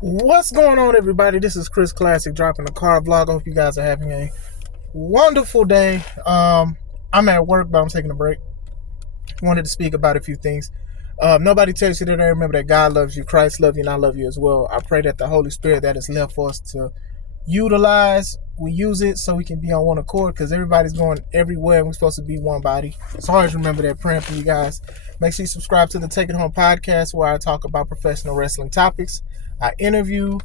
What's going on, everybody? This is Chris Classic dropping a car vlog. I hope you guys are having a wonderful day. I'm at work, but I'm taking a break. Wanted to speak about a few things. Nobody tells you today. Remember that God loves you, Christ loves you, and I love you as well. I pray that the Holy Spirit that is left for us to utilize, we use it so we can be on one accord, because everybody's going everywhere and we're supposed to be one body. So always remember that, praying for you guys. Make sure you subscribe to the Take It Home podcast, where I talk about professional wrestling topics. I interview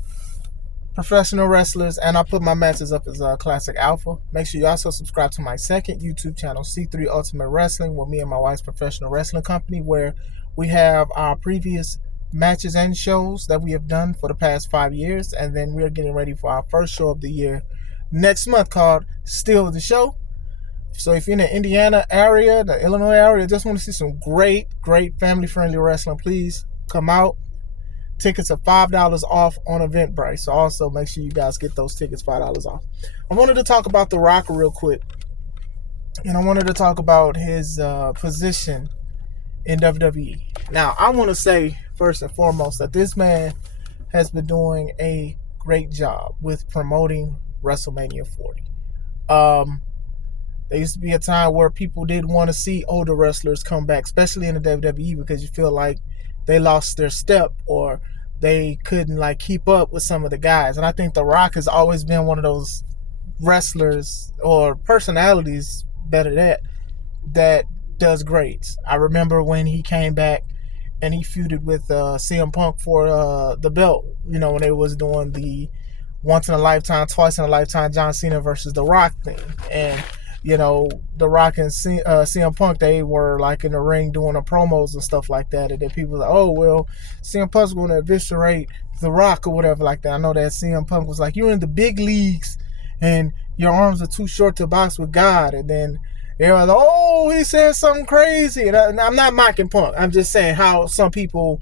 professional wrestlers, and I put my matches up as a classic alpha. Make sure you also subscribe to my second YouTube channel, C3 Ultimate Wrestling, with me and my wife's professional wrestling company, where we have our previous matches and shows that we have done for the past 5 years, and then we're getting ready for our first show of the year next month, called Still the Show. So if you're in the Indiana area, the Illinois area, just want to see some great family-friendly wrestling, please come out. Tickets are $5 off on Eventbrite. So also make sure you guys get those tickets $5 off. I wanted to talk about The Rock real quick. And I wanted to talk about his position in WWE. Now, I want to say first and foremost that this man has been doing a great job with promoting WrestleMania 40. There used to be a time where people did want to see older wrestlers come back, especially in the WWE, because you feel like they lost their step or they couldn't keep up with some of the guys. And I think The Rock has always been one of those wrestlers or personalities, better that does great. I remember when he came back and he feuded with CM Punk for the belt, when they was doing the once in a lifetime, twice in a lifetime John Cena versus The Rock thing. And The Rock and CM Punk, they were in the ring doing the promos and stuff like that. And then people were like, oh, well, CM Punk's going to eviscerate The Rock or whatever like that. I know that CM Punk was like, you're in the big leagues and your arms are too short to box with God. And then they were like, oh, he said something crazy. And I'm not mocking Punk. I'm just saying how some people,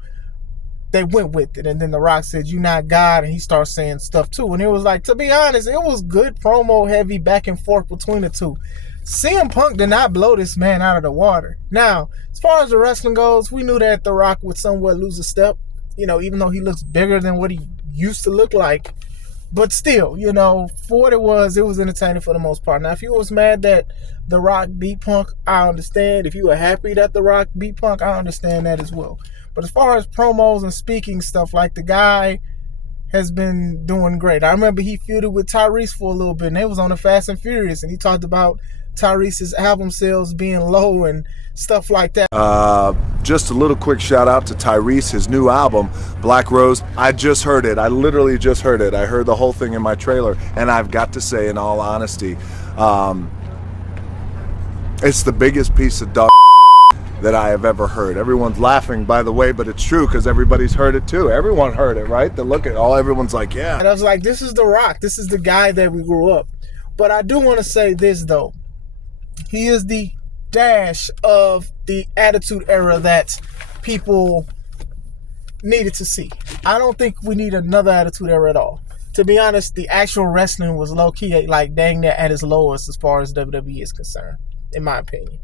they went with it. And then The Rock said, you not God. And he started saying stuff too. And it was to be honest, it was good promo heavy back and forth between the two. CM Punk did not blow this man out of the water. Now, as far as the wrestling goes, we knew that The Rock would somewhat lose a step, even though he looks bigger than what he used to look like. But still, for what it was entertaining for the most part. Now, if you was mad that The Rock beat Punk, I understand. If you were happy that The Rock beat Punk, I understand that as well. But as far as promos and speaking stuff, the guy has been doing great. I remember he feuded with Tyrese for a little bit, and they was on the Fast and Furious, and he talked about Tyrese's album sales being low and stuff like that. Just a little quick shout out to Tyrese, his new album, Black Rose. I just heard it. I literally just heard it. I heard the whole thing in my trailer, and I've got to say, in all honesty, it's the biggest piece of dog that I have ever heard. Everyone's laughing, by the way, but it's true because everybody's heard it too. Everyone heard it, right? They look at all, everyone's like, yeah. And I was like, this is The Rock. This is the guy that we grew up. But I do want to say this, though. He is the dash of the Attitude Era that people needed to see. I don't think we need another Attitude Era at all. To be honest, the actual wrestling was low-key, dang near at its lowest as far as WWE is concerned, in my opinion.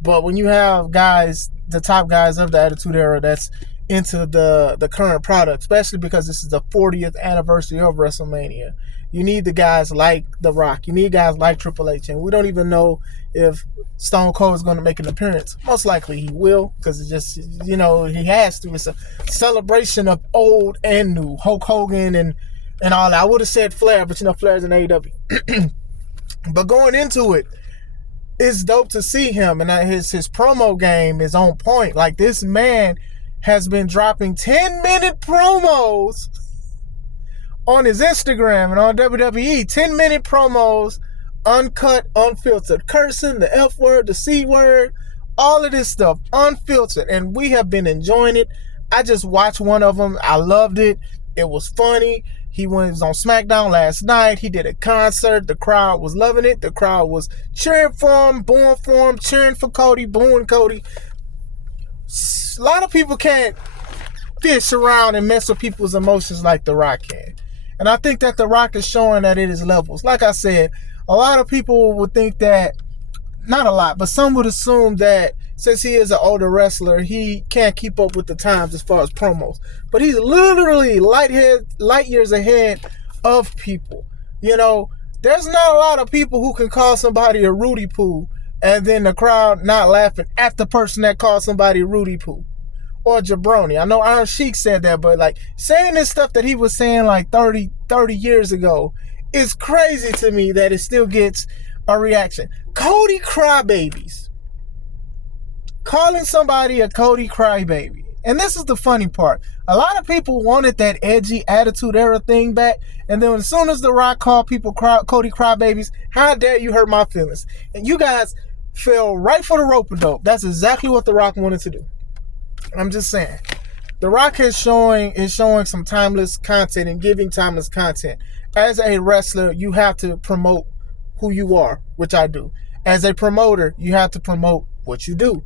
But when you have guys, the top guys of the Attitude Era that's into the current product, especially because this is the 40th anniversary of WrestleMania, you need the guys like The Rock. You need guys like Triple H. And we don't even know if Stone Cold is going to make an appearance. Most likely he will, because it's just, he has to. It's a celebration of old and new. Hulk Hogan and all that. I would have said Flair, but Flair's in AEW. But going into it, it's dope to see him, and his promo game is on point. This man has been dropping 10-minute promos on his Instagram and on WWE. 10-minute promos, uncut, unfiltered. Cursing, the F word, the C word, all of this stuff, unfiltered. And we have been enjoying it. I just watched one of them. I loved it. It was funny. He was on SmackDown last night. He did a concert. The crowd was loving it. The crowd was cheering for him, booing for him, cheering for Cody, booing Cody. A lot of people can't fish around and mess with people's emotions like The Rock can. And I think that The Rock is showing that it is levels. Like I said, a lot of people would think that, not a lot, but some would assume that since he is an older wrestler, he can't keep up with the times as far as promos. But he's literally light years ahead of people. You know, there's not a lot of people who can call somebody a Rudy Poo and then the crowd not laughing at the person that called somebody Rudy Poo or jabroni. I know Iron Sheik said that, but like saying this stuff that he was saying like 30 years ago is crazy to me that it still gets a reaction. Cody Crybabies. Calling somebody a Cody Crybaby. And this is the funny part. A lot of people wanted that edgy attitude era thing back. And then as soon as The Rock called people Cody Crybabies, how dare you hurt my feelings? And you guys fell right for the rope-a-dope. That's exactly what The Rock wanted to do. I'm just saying. The Rock is showing some timeless content and giving timeless content. As a wrestler, you have to promote who you are, which I do. As a promoter, you have to promote what you do,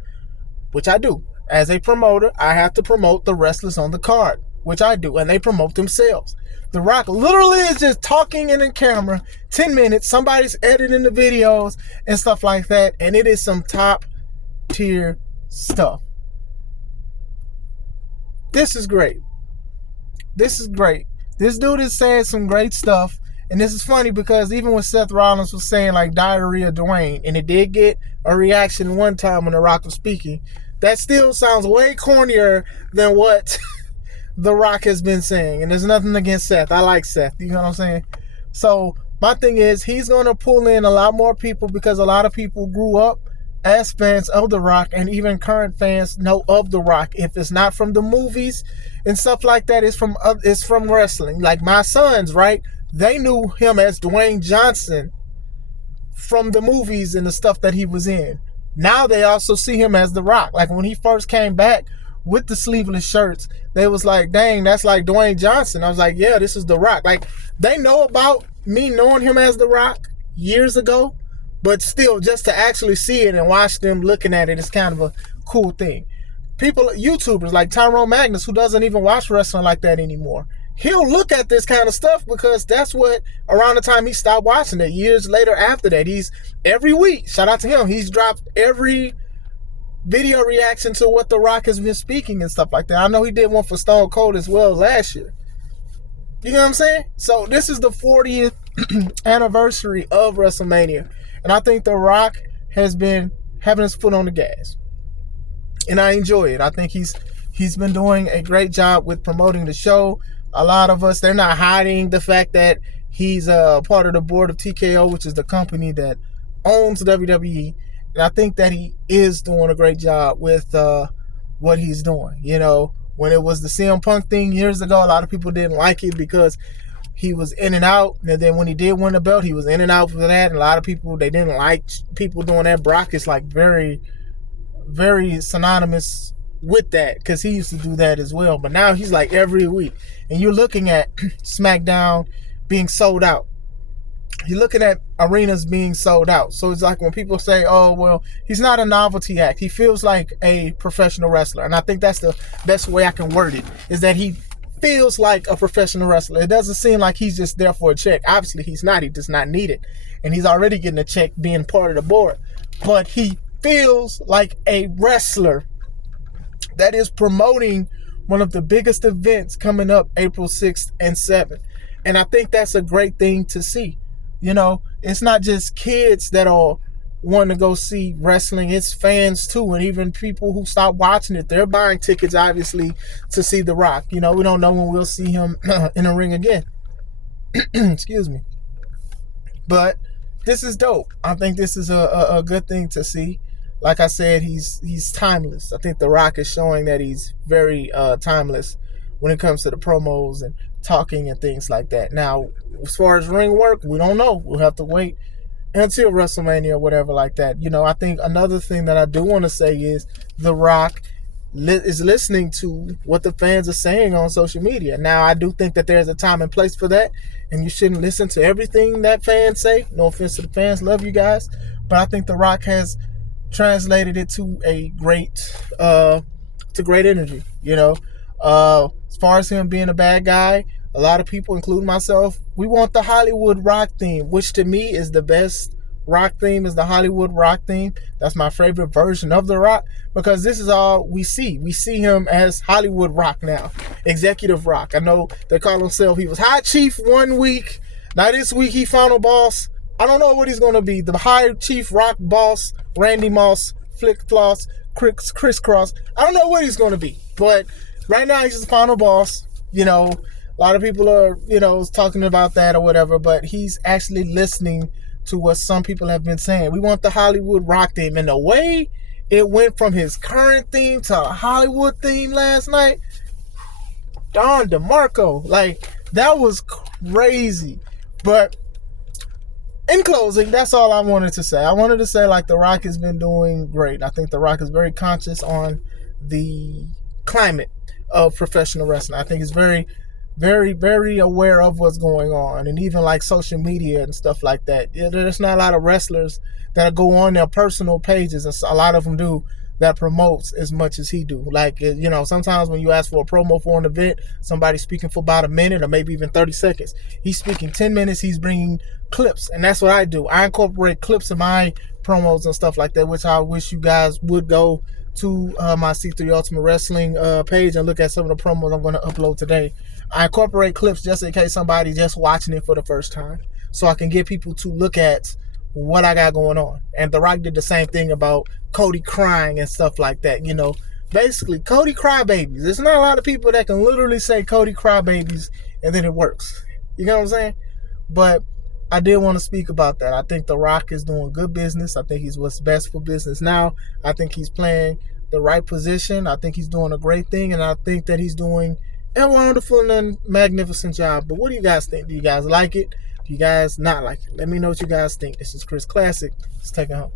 which I do. As a promoter, I have to promote the wrestlers on the card, which I do, and they promote themselves. The Rock literally is just talking in the camera, 10 minutes, somebody's editing the videos and stuff like that, and it is some top tier stuff. This is great. This is great. This dude is saying some great stuff. And this is funny because even when Seth Rollins was saying like Diarrhea Dwayne, and it did get a reaction one time when The Rock was speaking, that still sounds way cornier than what The Rock has been saying. And there's nothing against Seth. I like Seth. You know what I'm saying? So my thing is he's going to pull in a lot more people because a lot of people grew up as fans of The Rock, and even current fans know of The Rock. If it's not from the movies and stuff like that, it's from wrestling. Like my sons, right? They knew him as Dwayne Johnson from the movies and the stuff that he was in. Now they also see him as The Rock. Like when he first came back with the sleeveless shirts, they was like, dang, that's like Dwayne Johnson. I was like, yeah, this is The Rock. Like they know about me knowing him as The Rock years ago, but still, just to actually see it and watch them looking at it is kind of a cool thing. People, YouTubers like Tyrone Magnus, who doesn't even watch wrestling like that anymore, he'll look at this kind of stuff because that's what, around the time he stopped watching it, years later after that, he's every week, shout out to him, he's dropped every video reaction to what The Rock has been speaking and stuff like that. I know he did one for Stone Cold as well last year. You know what I'm saying? So this is the 40th anniversary of WrestleMania. And I think The Rock has been having his foot on the gas. And I enjoy it. I think he's been doing a great job with promoting the show. A lot of us, they're not hiding the fact that he's a part of the board of TKO, which is the company that owns WWE. And I think that he is doing a great job with what he's doing. You know, when it was the CM Punk thing years ago, a lot of people didn't like it because he was in and out, and then when he did win the belt, he was in and out for that. And a lot of people, they didn't like people doing that. Brock is like very, very synonymous with that because he used to do that as well. But now he's like every week, and you're looking at SmackDown being sold out. You're looking at arenas being sold out. So it's like when people say, oh, well, he's not a novelty act. He feels like a professional wrestler. And I think that's the best way I can word it, is that he feels like a professional wrestler. It doesn't seem like he's just there for a check. Obviously, he's not. He does not need it. And he's already getting a check being part of the board. But he feels like a wrestler that is promoting one of the biggest events coming up April 6th and 7th. And I think that's a great thing to see. You know, it's not just kids that are want to go see wrestling, it's fans too, and even people who stop watching it, they're buying tickets obviously to see The Rock. You know, we don't know when we'll see him in a ring again. Excuse me. But this is dope. I think this is a good thing to see. Like I said, he's timeless. I think The Rock is showing that he's very timeless when it comes to the promos and talking and things like that. Now, as far as ring work, we don't know. We'll have to wait until WrestleMania or whatever like that. You know, I think another thing that I do want to say is The Rock is listening to what the fans are saying on social media. Now, I do think that there's a time and place for that, and you shouldn't listen to everything that fans say. No offense to the fans, love you guys. But I think The Rock has translated it to a great energy, you know. As far as him being a bad guy, a lot of people, including myself, we want the Hollywood Rock theme, which to me is the best Rock theme is the Hollywood Rock theme. That's my favorite version of The Rock because this is all we see. We see him as Hollywood Rock now, Executive Rock. I know they call himself, he was High Chief one week. Now this week he Final Boss. I don't know what he's going to be. The High Chief Rock Boss, Randy Moss, Flick Floss, Crisscross. I don't know what he's going to be. But right now he's just the Final Boss. You know, a lot of people are, talking about that or whatever, but he's actually listening to what some people have been saying. We want the Hollywood Rock theme. And the way it went from his current theme to a Hollywood theme last night, Don DeMarco, like, that was crazy. But in closing, that's all I wanted to say. I wanted to say, like, The Rock has been doing great. I think The Rock is very conscious on the climate of professional wrestling. I think he's very, very, very aware of what's going on, and even like social media and stuff like that. There's not a lot of wrestlers that go on their personal pages, and a lot of them do, that promotes as much as he do. Like, sometimes when you ask for a promo for an event, somebody's speaking for about a minute or maybe even 30 seconds. He's speaking 10 minutes. He's bringing clips, and that's what I do. I incorporate clips in my promos and stuff like that, which I wish you guys would go to my C3 Ultimate Wrestling page and look at some of the promos I'm going to upload today. I incorporate clips just in case somebody just watching it for the first time, so I can get people to look at what I got going on. And The Rock did the same thing about Cody crying and stuff like that. Basically, Cody crybabies. There's not a lot of people that can literally say Cody crybabies and then it works. You know what I'm saying? But I did want to speak about that. I think The Rock is doing good business. I think he's what's best for business now. I think he's playing the right position. I think he's doing a great thing, and I think that he's doing a wonderful and magnificent job. But what do you guys think? Do you guys like it? Do you guys not like it? Let me know what you guys think. This is Chris Classic. Let's take it home.